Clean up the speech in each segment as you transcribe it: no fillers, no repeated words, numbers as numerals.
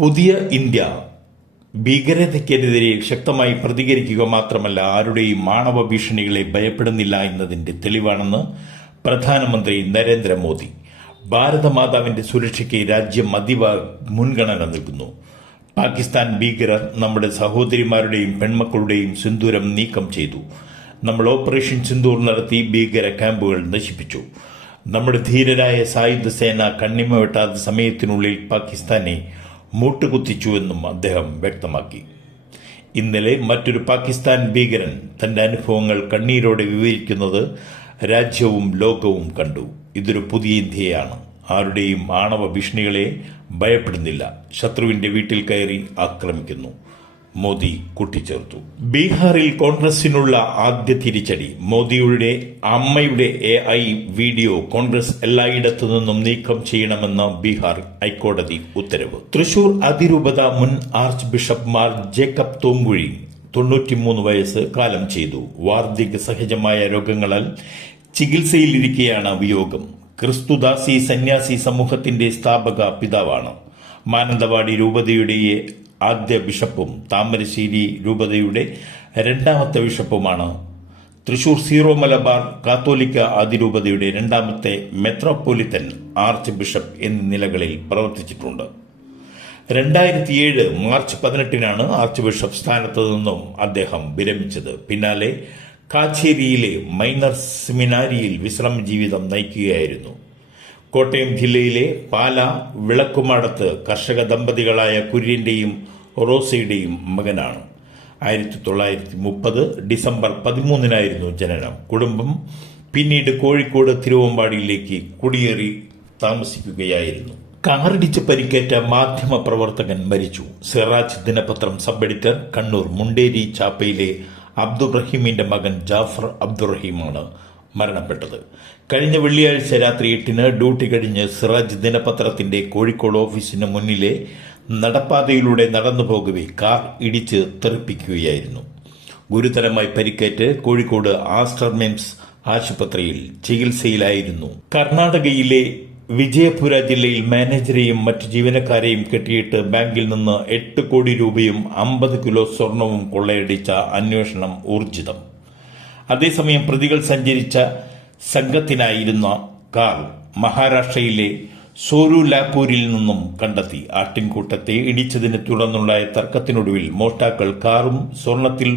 പുതിയ ഇന്ത്യ ഭീകരതയ്ക്കെതിരെ ശക്തമായി പ്രതികരിക്കുക മാത്രമല്ല ആരുടെയും ആണവ ഭീഷണികളെ ഭയപ്പെടുന്നില്ല എന്നതിന്റെ തെളിവാണെന്ന് പ്രധാനമന്ത്രി നരേന്ദ്രമോദി. ഭാരതമാതാവിന്റെ സുരക്ഷയ്ക്ക് രാജ്യം അതീവ മുൻഗണന നൽകുന്നു. പാകിസ്ഥാൻ ഭീകരർ നമ്മുടെ സഹോദരിമാരുടെയും പെൺമക്കളുടെയും സിന്ദൂരം നീക്കം ചെയ്തു. നമ്മൾ ഓപ്പറേഷൻ സിന്ദൂർ നടത്തി ഭീകര ക്യാമ്പുകൾ നശിപ്പിച്ചു. നമ്മുടെ ധീരരായ സായുധ സേന കണ്ണിമ വെട്ടാത്ത സമയത്തിനുള്ളിൽ പാകിസ്ഥാനെ മൂട്ടുകുത്തിച്ചുവെന്നും അദ്ദേഹം വ്യക്തമാക്കി. ഇന്നലെ മറ്റൊരു പാകിസ്ഥാൻ ഭീകരൻ തന്റെ അനുഭവങ്ങൾ കണ്ണീരോടെ വിവരിക്കുന്നത് രാജ്യവും ലോകവും കണ്ടു. ഇതൊരു പുതിയ ഇന്ത്യയാണ്. ആരുടെയും ആണവ ഭീഷണികളെ ഭയപ്പെടുന്നില്ല. ശത്രുവിന്റെ വീട്ടിൽ കയറി ആക്രമിക്കുന്നു, മോദി കൂട്ടിച്ചേർത്തു. ബീഹാറിൽ കോൺഗ്രസിനുള്ള ആദ്യ തിരിച്ചടി. മോദിയുടെ അമ്മയുടെ AI വീഡിയോ കോൺഗ്രസ് എല്ലായിടത്തു നിന്നും നീക്കം ചെയ്യണമെന്ന് ബീഹാർ ഹൈക്കോടതി ഉത്തരവ്. തൃശൂർ അതിരൂപത മുൻ ആർച്ച് ബിഷപ്പ് മാർ ജേക്കബ് തോമ്പുഴി 93 വയസ്സ് കാലം ചെയ്തു. വാർദ്ധക്യ സഹജമായ രോഗങ്ങളാൽ ചികിത്സയിലിരിക്കെയാണ് വിയോഗം. ക്രിസ്തുദാസി സന്യാസി സമൂഹത്തിന്റെ സ്ഥാപക പിതാവാണ്. മാനന്തവാടി രൂപതയുടെ ആദ്യ ബിഷപ്പും താമരശ്ശേരി രൂപതയുടെ രണ്ടാമത്തെ ബിഷപ്പുമാണ്. തൃശൂർ സീറോ മലബാർ കാത്തോലിക്ക അതിരൂപതയുടെ രണ്ടാമത്തെ മെത്രോപൊലിത്തൻ ആർച്ച് ബിഷപ്പ് എന്നീ നിലകളിൽ പ്രവർത്തിച്ചിട്ടുണ്ട്. 2007 മാർച്ച് 18 ആർച്ച് ബിഷപ്പ് സ്ഥാനത്ത് നിന്നും അദ്ദേഹം വിരമിച്ചത്. പിന്നാലെ കാച്ചേരിയിലെ മൈനർ സെമിനാരിയിൽ വിശ്രമ ജീവിതം നയിക്കുകയായിരുന്നു. കോട്ടയം ജില്ലയിലെ പാല വിളക്കുമാടത്ത് കർഷക ദമ്പതികളായ കുര്യന്റെയും റോസയുടെയും മകനാണ്. 1930 ഡിസംബർ 13 ജനനം. കുടുംബം പിന്നീട് കോഴിക്കോട് തിരുവമ്പാടിയിലേക്ക് കുടിയേറി താമസിക്കുകയായിരുന്നു. കാറിടിച്ച് പരിക്കേറ്റ മാധ്യമ പ്രവർത്തകൻ മരിച്ചു. സിറാജ് ദിനപത്രം സബ് എഡിറ്റർ കണ്ണൂർ മുണ്ടേരി ചാപ്പയിലെ അബ്ദുറഹീമിന്റെ മകൻ ജാഫർ അബ്ദുറഹീമാണ് മരണപ്പെട്ടത്. കഴിഞ്ഞ വെള്ളിയാഴ്ച രാത്രി 8 ഡ്യൂട്ടി കഴിഞ്ഞ് സിറാജ് ദിനപത്രത്തിന്റെ കോഴിക്കോട് ഓഫീസിന് മുന്നിലെ നടപ്പാതയിലൂടെ നടന്നു പോകവെ കാർ ഇടിച്ച് തെറിപ്പിക്കുകയായിരുന്നു. ഗുരുതരമായി പരിക്കേറ്റ് കോഴിക്കോട് ആസ്റ്റർ മിംസ് ആശുപത്രിയിൽ ചികിത്സയിലായിരുന്നു. കർണാടകയിലെ വിജയപുര ജില്ലയിൽ മാനേജരെയും മറ്റു ജീവനക്കാരെയും കെട്ടിയിട്ട് ബാങ്കിൽ നിന്ന് 8 കോടി രൂപയും 50 കിലോ സ്വർണവും കൊള്ളയടിച്ച അന്വേഷണം ഊർജിതം. അതേസമയം പ്രതികൾ സഞ്ചരിച്ച സംഘത്തിനായിരുന്ന കാർ മഹാരാഷ്ട്രയിലെ സോരുലാപൂരിൽ നിന്നും കണ്ടെത്തി. ആട്ടിൻകൂട്ടത്തെ ഇടിച്ചതിനെ തുടർന്നുണ്ടായ തർക്കത്തിനൊടുവിൽ മോഷ്ടാക്കൾ കാറും സ്വർണത്തിൽ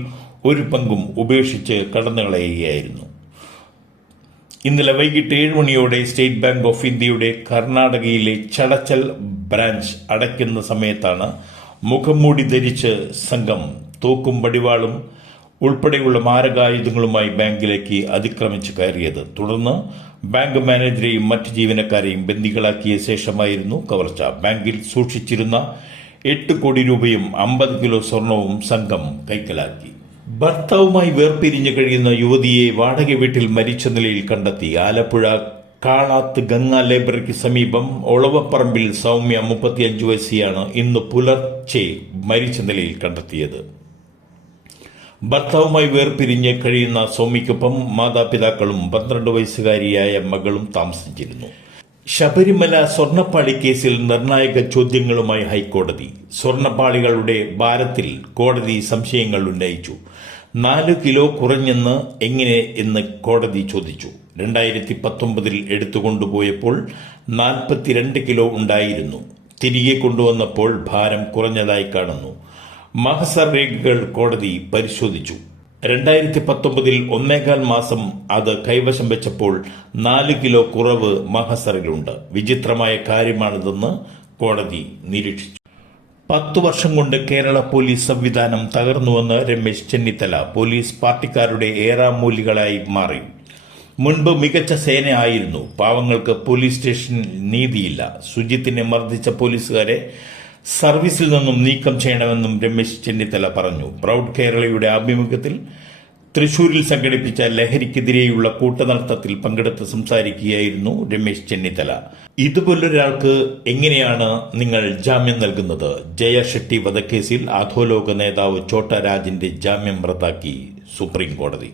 ഒരു പങ്കും ഉപേക്ഷിച്ച് കടന്നുകളയുകയായിരുന്നു. ഇന്നലെ വൈകിട്ട് 7 മണിയോടെ സ്റ്റേറ്റ് ബാങ്ക് ഓഫ് ഇന്ത്യയുടെ കർണാടകയിലെ ചടച്ചൽ ബ്രാഞ്ച് അടയ്ക്കുന്ന സമയത്താണ് മുഖംമൂടി ധരിച്ച് സംഘം തോക്കും വടിവാളും ഉൾപ്പെടെയുള്ള മാരകായുധങ്ങളുമായി ബാങ്കിലേക്ക് അതിക്രമിച്ച് കയറിയത്. തുടർന്ന് ബാങ്ക് മാനേജരെയും മറ്റ് ജീവനക്കാരെയും ബന്ദികളാക്കിയ ശേഷമായിരുന്നു കവർച്ച. ബാങ്കിൽ സൂക്ഷിച്ചിരുന്ന 8 കോടി രൂപയും 50 കിലോ സ്വർണവും സംഘം കൈക്കലാക്കി. ഭർത്താവുമായി വേർപിരിഞ്ഞു കഴിയുന്ന യുവതിയെ വാടക വീട്ടിൽ മരിച്ച നിലയിൽ കണ്ടെത്തി. ആലപ്പുഴ കാളാത്ത് ഗംഗ ലൈബ്രറിക്ക് സമീപം ഒളവപ്പറമ്പിൽ സൗമ്യ 35 വയസ്സിയാണ് ഇന്ന് പുലർച്ചെ മരിച്ച നിലയിൽ കണ്ടെത്തിയത്. ഭർത്താവുമായി വേർപിരിഞ്ഞ് കഴിയുന്ന സൗമ്യയ്ക്കൊപ്പം മാതാപിതാക്കളും 12 വയസ്സുകാരിയായ മകളും താമസിച്ചിരുന്നു. ശബരിമല സ്വർണ്ണപ്പാളി കേസിൽ നിർണായക ചോദ്യങ്ങളുമായി ഹൈക്കോടതി. സ്വർണ്ണപ്പാളികളുടെ ഭാരത്തിൽ കോടതി സംശയങ്ങൾ ഉന്നയിച്ചു. 4 കിലോ കുറഞ്ഞെന്ന് എങ്ങനെ എന്ന് കോടതി ചോദിച്ചു. 2019 എടുത്തുകൊണ്ടുപോയപ്പോൾ 42 കിലോ ഉണ്ടായിരുന്നു. തിരികെ കൊണ്ടുവന്നപ്പോൾ ഭാരം കുറഞ്ഞതായി കാണുന്നു. മഹസർ രേഖകൾ കോടതി പരിശോധിച്ചു. 2019 1.25 മാസം അത് കൈവശം വെച്ചപ്പോൾ 4 കിലോ കുറവ് മഹസറിലുണ്ട്. വിചിത്രമായ കാര്യമാണിതെന്ന് കോടതി നിരീക്ഷിച്ചു. 10 വർഷം കൊണ്ട് കേരള പോലീസ് സംവിധാനം തകർന്നുവെന്ന് രമേശ് ചെന്നിത്തല. പോലീസ് പാർട്ടിക്കാരുടെ ഏറാമൂലികളായി മാറി. മുൻപ് മികച്ച സേന ആയിരുന്നു. പാവങ്ങൾക്ക് പോലീസ് സ്റ്റേഷനിൽ നീതിയില്ല. സുജിത്തിനെ മർദ്ദിച്ച പോലീസുകാരെ സർവീസിൽ നിന്നും നീക്കം ചെയ്യണമെന്നും രമേശ് ചെന്നിത്തല പറഞ്ഞു. പ്രൗഡ് കേരളയുടെ ആഭിമുഖ്യത്തിൽ തൃശൂരിൽ സംഘടിപ്പിച്ച ലഹരിക്കെതിരെയുള്ള കൂട്ടനടത്തത്തിൽ പങ്കെടുത്ത് സംസാരിക്കുകയായിരുന്നു രമേശ് ചെന്നിത്തല. ഇതുപോലൊരാൾക്ക് എങ്ങനെയാണ് നിങ്ങൾ ജാമ്യം നൽകുന്നത്? ജയ ഷെട്ടി വധക്കേസിൽ അധോലോക നേതാവ് ഛോട്ടാ രാജന്റെ ജാമ്യം റദ്ദാക്കി സുപ്രീം കോടതി.